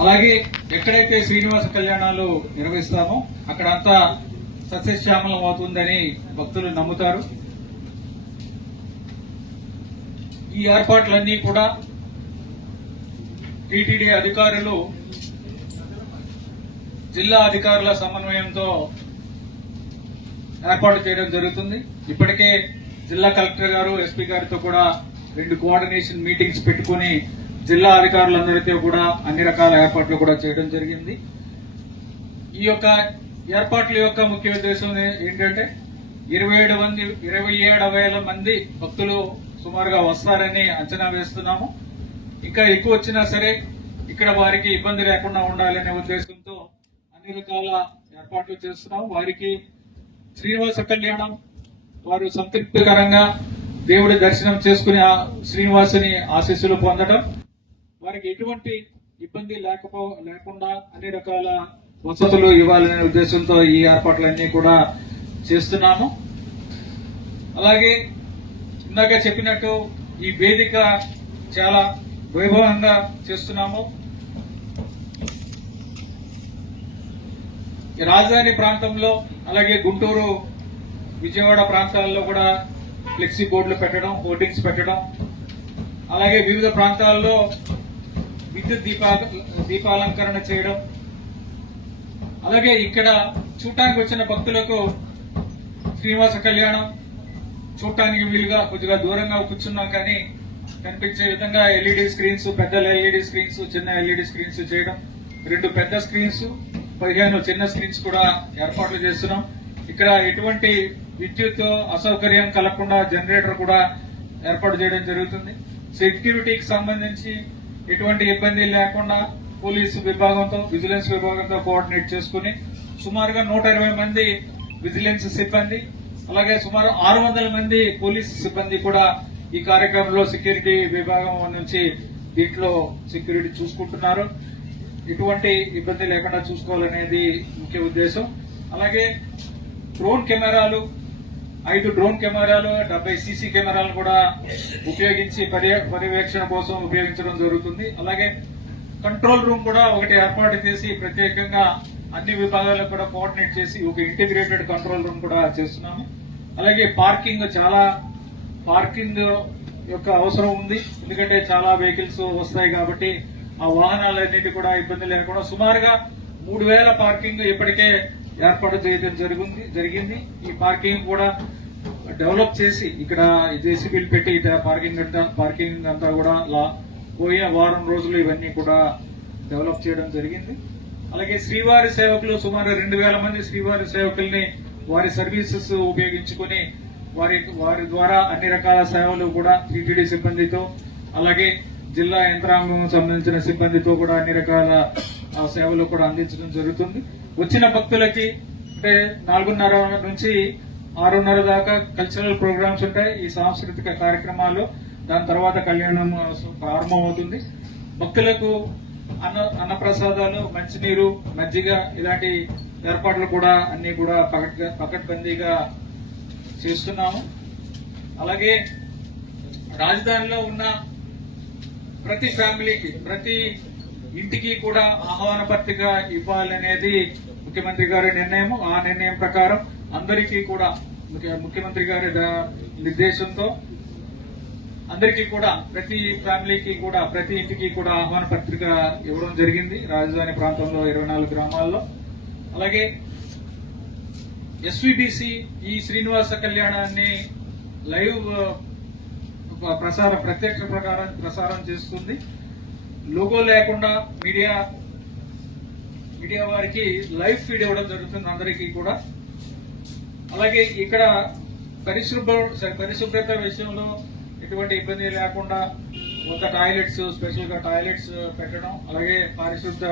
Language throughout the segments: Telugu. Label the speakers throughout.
Speaker 1: అలాగే ఎక్కడైతే శ్రీనివాస కళ్యాణాలు నిర్వహిస్తామో అక్కడంతా సస్యశ్యామలం అవుతుందని భక్తులు నమ్ముతారు. ఈ ఏర్పాట్లన్నీ కూడా టీటీడీ అధికారులు జిల్లా అధికారుల సమన్వయంతో ఏర్పాటు చేయడం జరుగుతుంది. ఇప్పటికే జిల్లా కలెక్టర్ గారు ఎస్పీ గారితో కూడా రెండు కోఆర్డినేషన్ మీటింగ్స్ పెట్టుకుని జిల్లా అధికారులందరితో కూడా అన్ని రకాల ఏర్పాట్లు కూడా చేయడం జరిగింది. ఈ యొక్క ఏర్పాట్ల యొక్క ముఖ్య ఉద్దేశం ఏంటంటే ఇరవై ఏడు మంది ఇరవై ఏడు వేల మంది భక్తులు సుమారుగా వస్తారని అంచనా వేస్తున్నాము. ఇంకా ఎక్కువ వచ్చినా సరే ఇక్కడ వారికి ఇబ్బంది లేకుండా ఉండాలనే ఉద్దేశంతో అన్ని రకాల ఏర్పాట్లు చేస్తున్నాము. వారికి శ్రీనివాస కళ్యాణం వారు సంతృప్తికరంగా దేవుడి దర్శనం చేసుకుని శ్రీనివాసుని ఆశీస్సులు పొందడం వారికి ఎటువంటి ఇబ్బంది లేకపో లేకుండా అన్ని రకాల వసతులు ఇవ్వాలనే ఉద్దేశంతో ఈ ఏర్పాట్లన్నీ కూడా చేస్తున్నాము. అలాగే ఇందాక చెప్పినట్టు ఈ వేదిక చాలా వైభవంగా చేస్తున్నాము. రాజధాని ప్రాంతంలో అలాగే గుంటూరు విజయవాడ ప్రాంతాల్లో కూడా ఫ్లెక్సీ బోర్డులు పెట్టడం హోర్డింగ్స్ పెట్టడం అలాగే వివిధ ప్రాంతాల్లో విద్యుత్ దీపా దీపాలంకరణ చేయడం. అలాగే ఇక్కడ చూడటానికి వచ్చిన భక్తులకు శ్రీనివాస కళ్యాణం. చూడటానికి వీలుగా కొద్దిగా దూరంగా కూర్చున్నాం కానీ కనిపించే విధంగా ఎల్ఈడి స్క్రీన్స్ పెద్ద ఎల్ఈడి స్క్రీన్స్ చిన్న ఎల్ఈడి స్క్రీన్స్ చేయడం. రెండు పెద్ద స్క్రీన్స్ పదిహేను చిన్న స్క్రీన్స్ కూడా ఏర్పాట్లు చేస్తున్నాం. ఇక్కడ ఎటువంటి విద్యుత్ అసౌకర్యం కలగకుండా జనరేటర్ కూడా ఏర్పాటు చేయడం జరుగుతుంది. సెక్యూరిటీకి సంబంధించి ఎటువంటి ఇబ్బంది లేకుండా పోలీసు విభాగంతో విజిలెన్స్ విభాగంతో కోఆర్డినేట్ చేసుకుని సుమారుగా నూట ఇరవై మంది విజిలెన్స్ సిబ్బంది అలాగే సుమారు ఆరు వందల మంది పోలీస్ సిబ్బంది కూడా ఈ కార్యక్రమంలో సెక్యూరిటీ విభాగం నుంచి దీంట్లో సెక్యూరిటీ చూసుకుంటున్నారు. ఎటువంటి ఇబ్బంది లేకుండా చూసుకోవాలనేది ముఖ్య ఉద్దేశం. అలాగే డ్రోన్ కెమెరాలు ఐదు డ్రోన్ కెమెరాలు డెబ్బై సీసీ కెమెరాలు కూడా ఉపయోగించి పర్య- పర్యవేక్షణ కోసం ఉపయోగించడం జరుగుతుంది. అలాగే కంట్రోల్ రూమ్ కూడా ఒకటి ఏర్పాటు చేసి ప్రత్యేకంగా అన్ని విభాగాలకు కూడా కోఆర్డినేట్ చేసి ఒక ఇంటిగ్రేటెడ్ కంట్రోల్ రూమ్ కూడా చేస్తున్నాము. అలాగే పార్కింగ్ చాలా పార్కింగ్ యొక్క అవసరం ఉంది. ఎందుకంటే చాలా వెహికల్స్ వస్తాయి కాబట్టి ఆ వాహనాలన్నిటి కూడా ఇబ్బంది లేకుండా సుమారుగా మూడు వేల పార్కింగ్ ఇప్పటికే ఏర్పాటు చేయడం జరిగింది జరిగింది. ఈ పార్కింగ్ కూడా డెవలప్ చేసి ఇక్కడ జేసీబీలు పెట్టి పార్కింగ్ అంతా పార్కింగ్ అంతా కూడా లా- పోయే వారం రోజులు ఇవన్నీ కూడా డెవలప్ చేయడం జరిగింది. అలాగే శ్రీవారి సేవకులు సుమారు రెండు వేల మంది శ్రీవారి సేవకుల్ని వారి సర్వీసెస్ ఉపయోగించుకొని వారి వారి ద్వారా అన్ని రకాల సేవలు కూడా టీటీడీ సిబ్బందితో అలాగే జిల్లా యంత్రాంగం సంబంధించిన సిబ్బందితో కూడా అన్ని రకాల సేవలు కూడా అందించడం జరుగుతుంది. వచ్చిన భక్తులకి అంటే నాలుగున్నర నుంచి ఆరున్నర దాకా కల్చరల్ ప్రోగ్రామ్స్ ఉంటాయి ఈ సాంస్కృతిక కార్యక్రమాలు దాని తర్వాత కళ్యాణం ప్రారంభమవుతుంది భక్తులకు అన్న అన్నప్రసాదాలు మంచినీరు మజ్జిగ ఇలాంటి ఏర్పాట్లు కూడా అన్ని కూడా పకట్ పకడ్బందీగా చేస్తున్నాము. అలాగే రాజధానిలో ఉన్న ప్రతి ఫ్యామిలీకి ప్రతి ఇంటికి కూడా ఆహ్వాన పత్రిక ఇవ్వాలనేది ముఖ్యమంత్రి గారి నిర్ణయం ఆ నిర్ణయం ప్రకారం అందరికీ కూడా ముఖ్య- ముఖ్యమంత్రి గారి నిర్దేశంతో అందరికీ కూడా ప్రతి ఫ్యామిలీకి కూడా ప్రతి ఇంటికి కూడా ఆహ్వాన పత్రిక ఇవ్వడం జరిగింది రాజధాని ప్రాంతంలో ఇరవై నాలుగు గ్రామాల్లో. అలాగే ఎస్విబిసి ఈ శ్రీనివాస కళ్యాణాన్ని లైవ్ ప్రసారం ప్రత్యక్ష ప్రకారం ప్రసారం చేస్తుంది. లోగో లేకుండా మీడియా మీడియా వారికి లైవ్ ఫీడ్ ఇవ్వడం జరుగుతుంది అందరికీ కూడా. అలాగే ఇక్కడ పరిశుభ్ర పరిశుభ్రత విషయంలో ఎటువంటి ఇబ్బంది లేకుండా ఒక టాయిలెట్స్ స్పెషల్గా టాయిలెట్స్ పెట్టడం అలాగే పారిశుద్ధ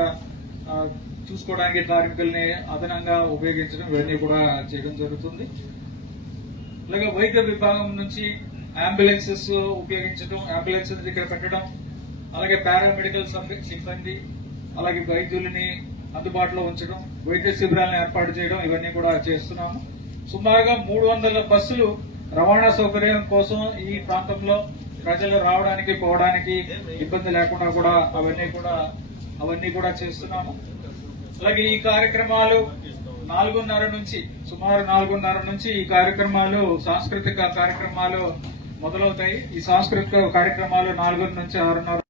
Speaker 1: చూసుకోవడానికి కార్మికుల్ని అదనంగా ఉపయోగించడం ఇవన్నీ కూడా చేయడం జరుగుతుంది. అలాగే వైద్య విభాగం నుంచి అంబులెన్సెస్ ఉపయోగించడం అంబులెన్సెస్ ఇక్కడ పెట్టడం అలాగే పారామెడికల్ సిబ్బంది అలాగే వైద్యులని అందుబాటులో ఉంచడం వైద్య శిబిరాలను ఏర్పాటు చేయడం ఇవన్నీ కూడా చేస్తున్నాము. సుమారుగా మూడు వందల బస్సులు రవాణా సౌకర్యం కోసం ఈ ప్రాంతంలో ప్రజలు రావడానికి పోవడానికి ఇబ్బంది లేకుండా కూడా అవన్నీ కూడా అవన్నీ కూడా చేస్తున్నాము. అలాగే ఈ కార్యక్రమాలు నాలుగున్నర నుంచి సుమారు నాలుగున్నర నుంచి ఈ కార్యక్రమాలు సాంస్కృతిక కార్యక్రమాలు మొదలవుతాయి. ఈ సాంస్కృతిక కార్యక్రమాలు నాలుగున్నర నుంచి ఆరున్నర